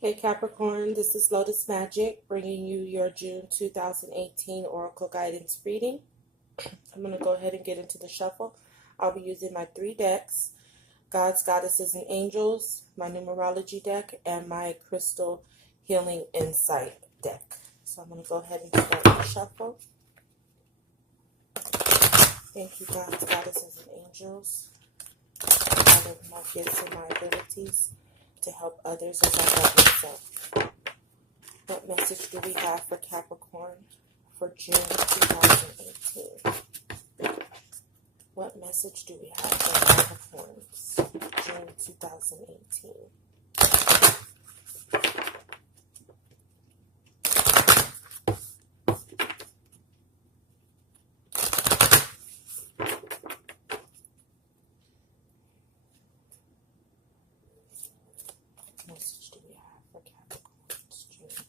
Hey Capricorn, this is Lotus Magic bringing you your June 2018 Oracle Guidance reading. I'm going to go ahead and get into the shuffle. I'll be using my 3 decks, Gods, Goddesses, and Angels, my numerology deck, and my Crystal Healing Insight deck. So I'm going to go ahead and start the shuffle. Thank you, Gods, Goddesses, and Angels, for all of my gifts and my abilities to help others as I help myself. What message do we have for Capricorn for June 2018? What message do we have for Capricorns June 2018? What message do we have for Capricorns June 2018?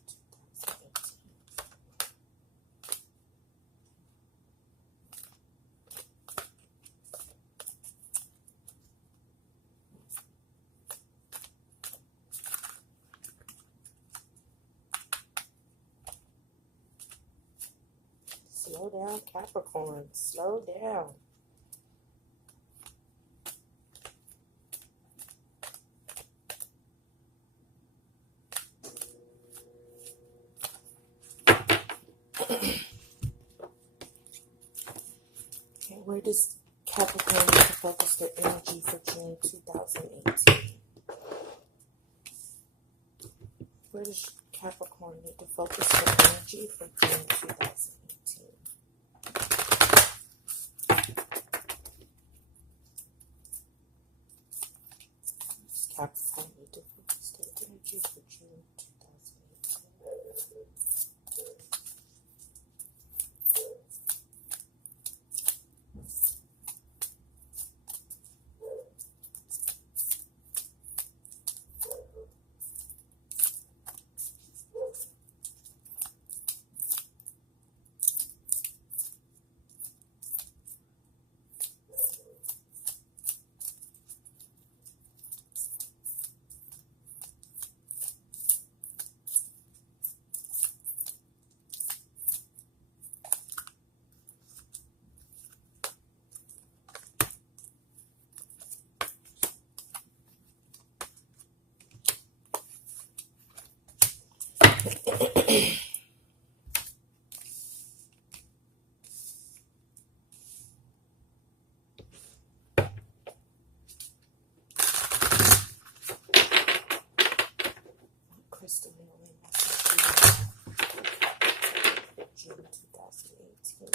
Slow down, Capricorn. Slow down. Okay, where does Capricorn need to focus their energy for June 2018? Where does Capricorn need to focus their energy for June 2018? Capricorn need to focus their energy for June 2018. Crystal healing message for June 2018.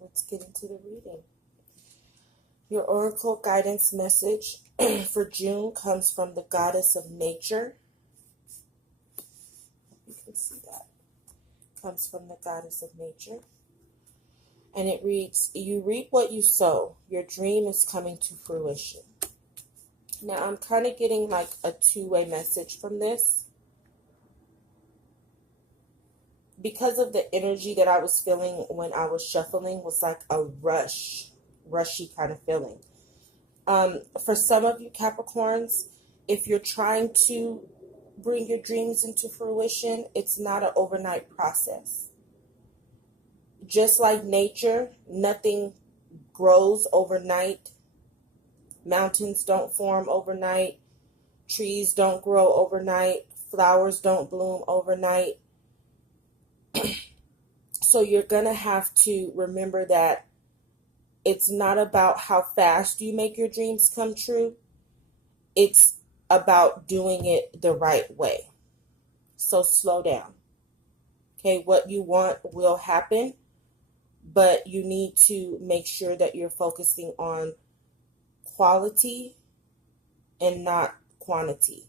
Let's get into the reading. Your oracle guidance message for June comes from the goddess of nature. You can see that. Comes from the goddess of nature. And it reads, you reap what you sow. Your dream is coming to fruition. Now, I'm kind of getting like a two-way message from this. Because of the energy that I was feeling when I was shuffling was like a rushy kind of feeling. For some of you Capricorns, if you're trying to bring your dreams into fruition, it's not an overnight process. just like nature, nothing grows overnight. Mountains don't form overnight. Trees don't grow overnight. Flowers don't bloom overnight. So you're going to have to remember that it's not about how fast you make your dreams come true. It's about doing it the right way. So slow down. Okay, what you want will happen, but you need to make sure that you're focusing on quality and not quantity.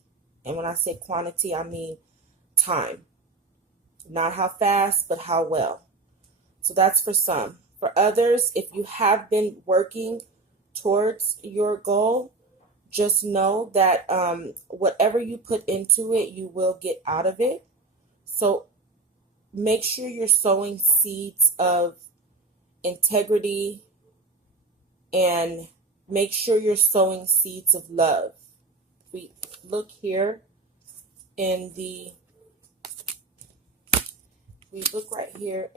And when I say quantity, I mean time. Not how fast, but how well. So that's for some. For others, if you have been working towards your goal, just know that whatever you put into it, you will get out of it. So make sure you're sowing seeds of integrity, and make sure you're sowing seeds of love. We look here we look right here.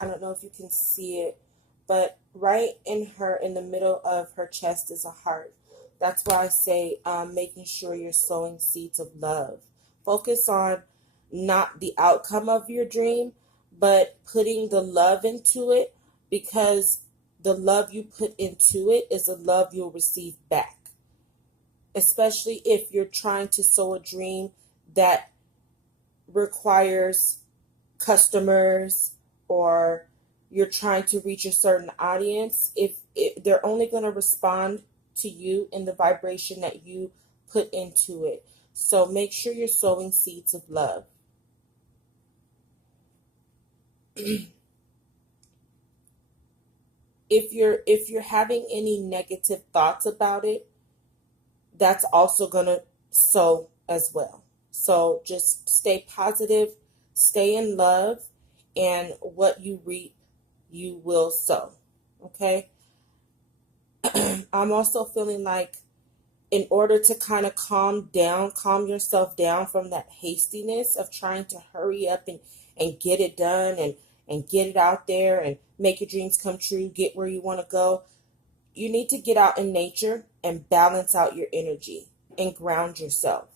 I don't know if you can see it, but right in the middle of her chest is a heart. That's why I say making sure you're sowing seeds of love. Focus on not the outcome of your dream, but putting the love into it, because the love you put into it is the love you'll receive back. Especially if you're trying to sow a dream that requires customers, or you're trying to reach a certain audience. If they're only going to respond to you in the vibration that you put into it. So make sure you're sowing seeds of love. If you're having any negative thoughts about it, that's also going to sow as well. So just stay positive, stay in love, and what you reap, you will sow. Okay? I'm also feeling like in order to kind of calm yourself down from that hastiness of trying to hurry up and get it done and get it out there and make your dreams come true, get where you want to go, you need to get out in nature and balance out your energy and ground yourself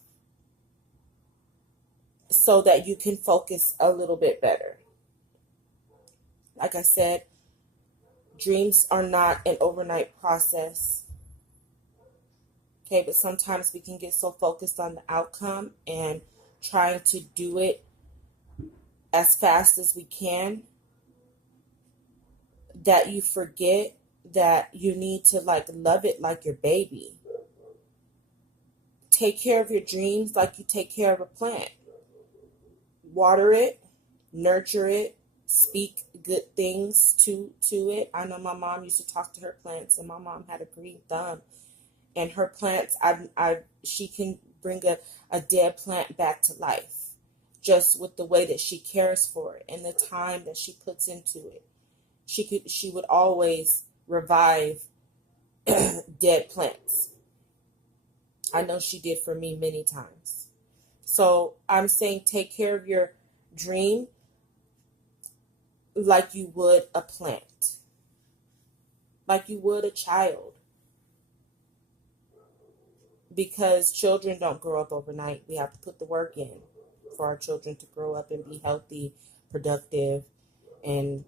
so that you can focus a little bit better. Like I said, dreams are not an overnight process. Okay, but sometimes we can get so focused on the outcome and trying to do it as fast as we can that you forget that you need to love it like your baby. Take care of your dreams like you take care of a plant. Water it, nurture it, speak good things to it. I know my mom used to talk to her plants, and my mom had a green thumb. And her plants, she can bring a dead plant back to life just with the way that she cares for it and the time that she puts into it. She would always revive dead plants. I know she did for me many times. So I'm saying take care of your dream like you would a plant, like you would a child. Because children don't grow up overnight. We have to put the work in for our children to grow up and be healthy, productive, and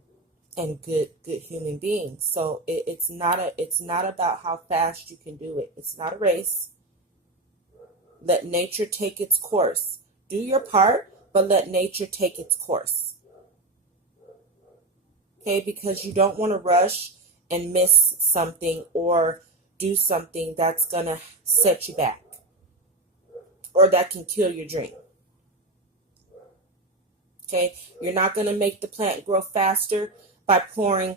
good human beings. So it's not about how fast you can do it. It's not a race. Let nature take its course. Do your part, but let nature take its course. Okay, because you don't want to rush and miss something or do something that's going to set you back or that can kill your dream. Okay, you're not going to make the plant grow faster by pouring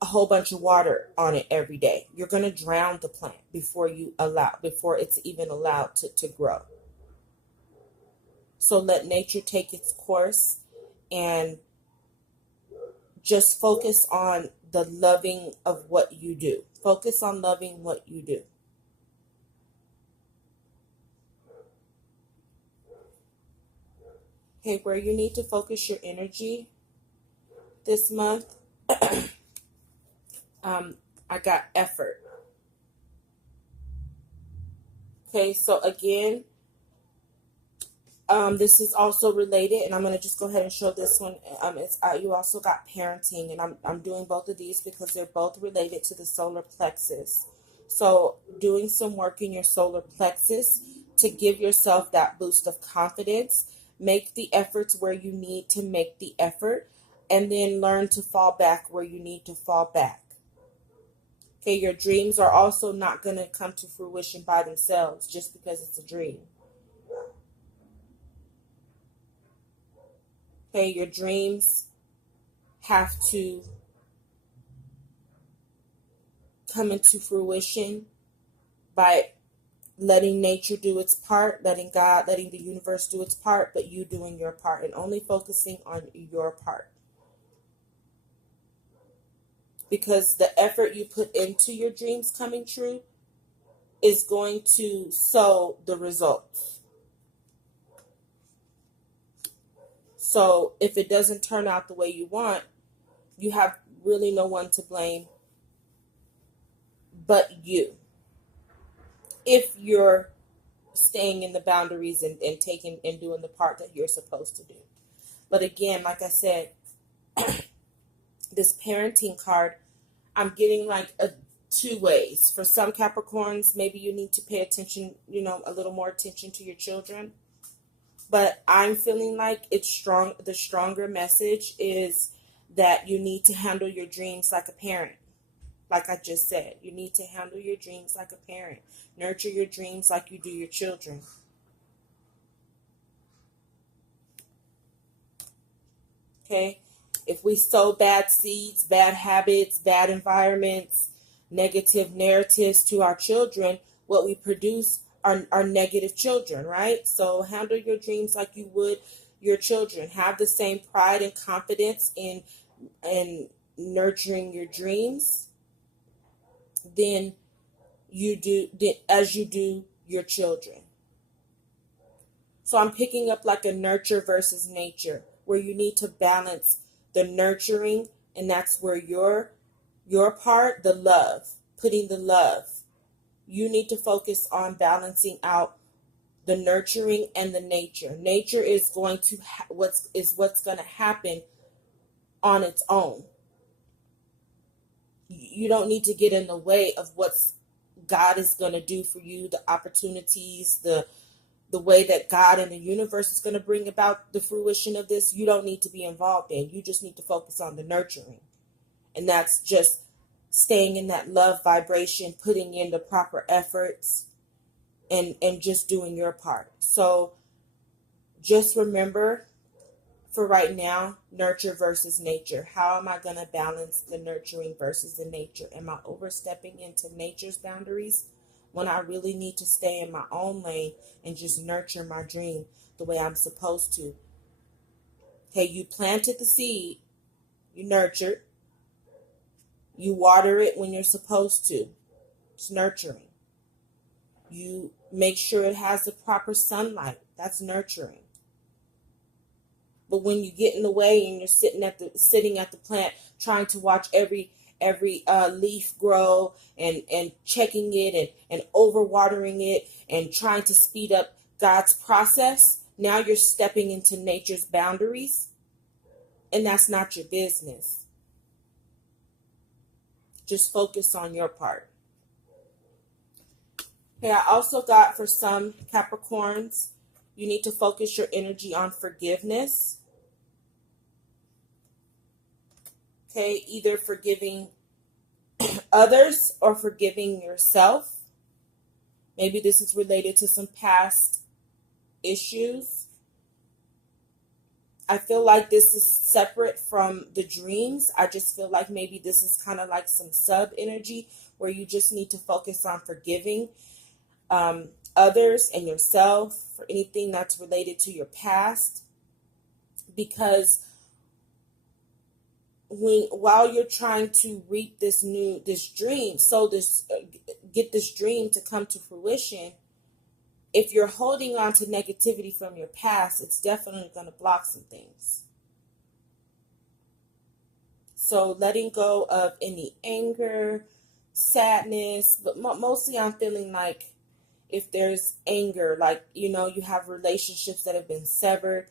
a whole bunch of water on it every day. You're going to drown the plant before it's even allowed to grow. So let nature take its course and just focus on the loving of what you do. Focus on loving what you do. Okay, where you need to focus your energy this month I got effort. Okay, so again, this is also related, and I'm going to just go ahead and show this one. You also got parenting, and I'm doing both of these because they're both related to the solar plexus. So doing some work in your solar plexus to give yourself that boost of confidence. Make the efforts where you need to make the effort, and then learn to fall back where you need to fall back. Okay, your dreams are also not going to come to fruition by themselves just because it's a dream. Okay, your dreams have to come into fruition by letting nature do its part, letting God, letting the universe do its part, but you doing your part and only focusing on your part. Because the effort you put into your dreams coming true is going to sow the results. So if it doesn't turn out the way you want, you have really no one to blame but you. If you're staying in the boundaries and taking and doing the part that you're supposed to do. But again, like I said, this parenting card, I'm getting like two ways. For some Capricorns, maybe you need to pay attention, a little more attention to your children. But I'm feeling like it's strong. The stronger message is that you need to handle your dreams like a parent. Like I just said, you need to handle your dreams like a parent. Nurture your dreams like you do your children. Okay? If we sow bad seeds, bad habits, bad environments, negative narratives to our children, what we produce are negative children, right? So handle your dreams like you would your children. Have the same pride and confidence in nurturing your dreams than you do as you do your children. So I'm picking up like a nurture versus nature, where you need to balance the nurturing, and that's where your part, the love, putting the love. You need to focus on balancing out the nurturing and the nature. Nature is going to what's going to happen on its own. You don't need to get in the way of what's God is going to do for you, the opportunities, the way that God and the universe is going to bring about the fruition of this. You don't need to be involved in. You just need to focus on the nurturing. And that's just staying in that love vibration, putting in the proper efforts, and just doing your part. So just remember, for right now, nurture versus nature. How am I going to balance the nurturing versus the nature? Am I overstepping into nature's boundaries when I really need to stay in my own lane and just nurture my dream the way I'm supposed to? Okay, you planted the seed, you nurtured, you water it when you're supposed to. It's nurturing. You make sure it has the proper sunlight. That's nurturing. But when you get in the way and you're sitting at the plant trying to watch every leaf grow and checking it and overwatering it and trying to speed up God's process, now you're stepping into nature's boundaries, and that's not your business. Just focus on your part. Okay, I also got for some Capricorns, you need to focus your energy on forgiveness. Okay, either forgiving others or forgiving yourself. Maybe this is related to some past issues. I feel like this is separate from the dreams. I just feel like maybe this is kind of like some sub energy where you just need to focus on forgiving others and yourself for anything that's related to your past. Because while you're trying to reap this dream, get this dream to come to fruition, if you're holding on to negativity from your past, it's definitely going to block some things. So letting go of any anger, sadness, but mostly I'm feeling like if there's anger, like, you have relationships that have been severed,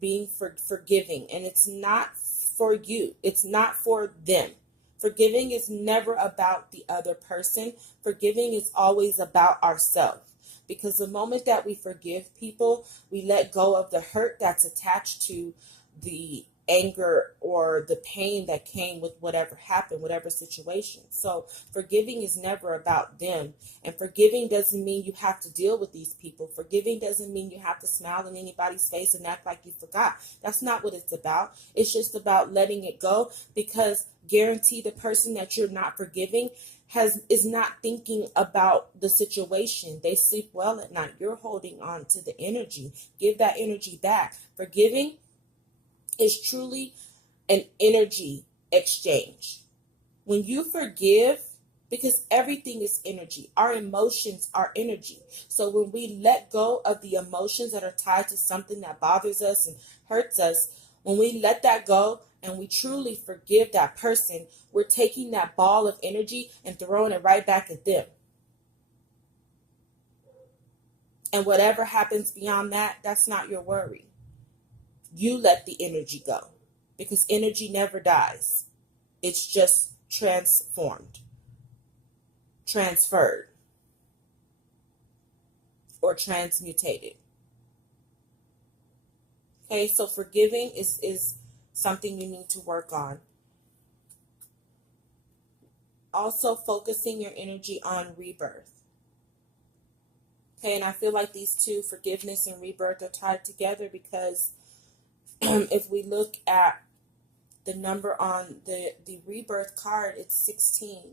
being forgiving. And it's not for you, it's not for them. Forgiving is never about the other person. Forgiving is always about ourselves. Because the moment that we forgive people, we let go of the hurt that's attached to the anger or the pain that came with whatever happened, whatever situation. So forgiving is never about them. And forgiving doesn't mean you have to deal with these people. Forgiving doesn't mean you have to smile in anybody's face and act like you forgot. That's not what it's about. It's just about letting it go, because guarantee the person that you're not forgiving is not thinking about the situation. They sleep well at night. You're holding on to the energy. Give that energy back. Forgiving is truly an energy exchange. When you forgive, because everything is energy, our emotions are energy. So when we let go of the emotions that are tied to something that bothers us and hurts us, when we let that go and we truly forgive that person, we're taking that ball of energy and throwing it right back at them. And whatever happens beyond that, that's not your worry. You let the energy go, because energy never dies. It's just transformed, transferred, or transmutated. Okay, so forgiving is something you need to work on. Also focusing your energy on rebirth. Okay, and I feel like these two, forgiveness and rebirth, are tied together because if we look at the number on the rebirth card, it's 16.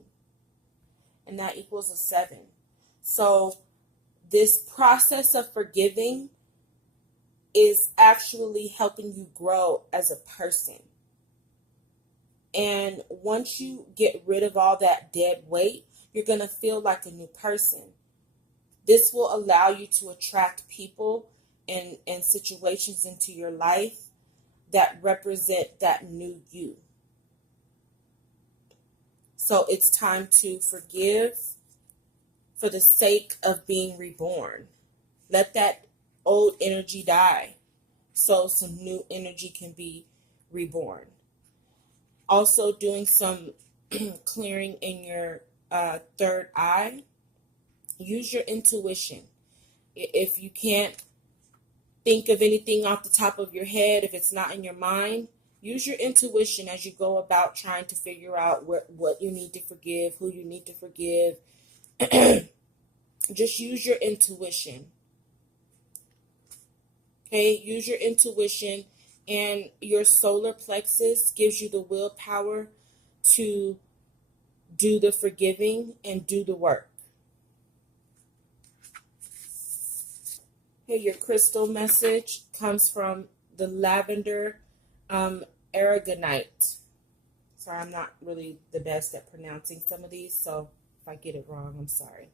And that equals a 7. So this process of forgiving is actually helping you grow as a person. And once you get rid of all that dead weight, you're going to feel like a new person. This will allow you to attract people and situations into your life that represent that new you. So it's time to forgive for the sake of being reborn. Let that old energy die so some new energy can be reborn. Also doing some clearing in your third eye. Use your intuition. If you can't think of anything off the top of your head, if it's not in your mind, use your intuition as you go about trying to figure out what you need to forgive, who you need to forgive. Just use your intuition. Okay, use your intuition, and your solar plexus gives you the willpower to do the forgiving and do the work. Okay, your crystal message comes from the lavender aragonite. Sorry, I'm not really the best at pronouncing some of these, so if I get it wrong, I'm sorry.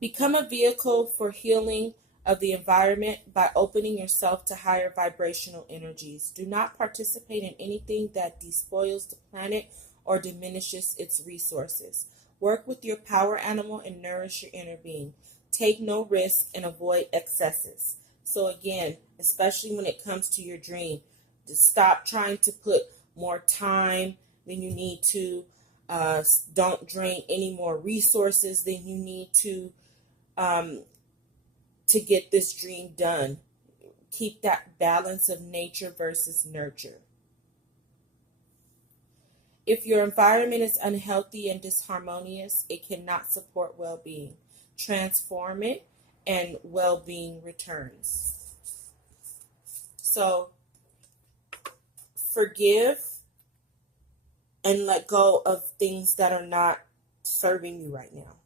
Become a vehicle for healing of the environment by opening yourself to higher vibrational energies. Do not participate in anything that despoils the planet or diminishes its resources. Work with your power animal and nourish your inner being. Take no risk and avoid excesses. So again, especially when it comes to your dream, to stop trying to put more time than you need to. Don't drain any more resources than you need to get this dream done. Keep that balance of nature versus nurture. If your environment is unhealthy and disharmonious, it cannot support well-being. Transform it, and well-being returns. So, forgive and let go of things that are not serving you right now.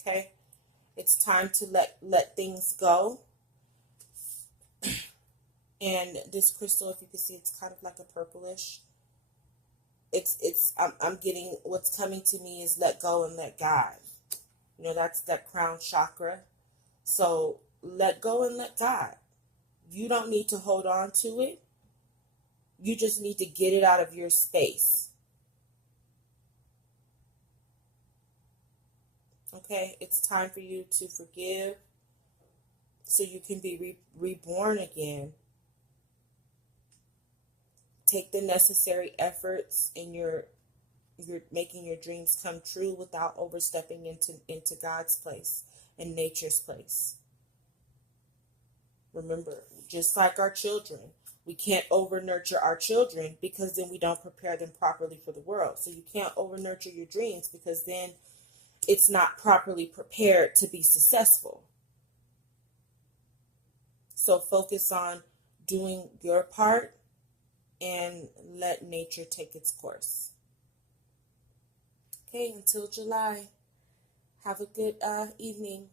Okay? It's time to let things go. And this crystal, if you can see, it's kind of like a purplish. I'm getting, what's coming to me is let go and let God. That's that crown chakra. So let go and let God. You don't need to hold on to it. You just need to get it out of your space. Okay, it's time for you to forgive so you can be reborn again. Take the necessary efforts in you're making your dreams come true without overstepping into God's place and nature's place. Remember, just like our children, we can't over nurture our children because then we don't prepare them properly for the world. So you can't over nurture your dreams because then it's not properly prepared to be successful. So focus on doing your part and let nature take its course. Okay, until July. Have a good evening.